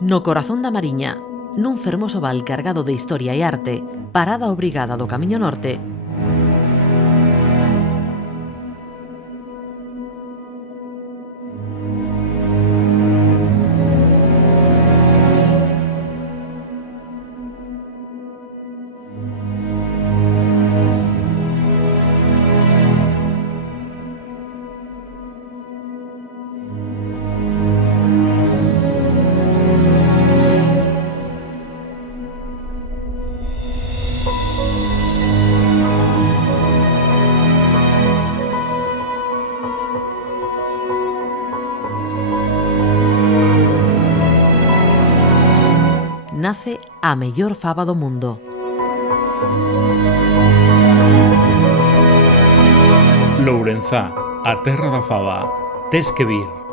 No corazón da Mariña, nun fermoso val cargado de historia e arte, parada obrigada do Camiño Norte, nace a mellor faba do mundo. Lourenzá, a terra da faba. Tes que vir.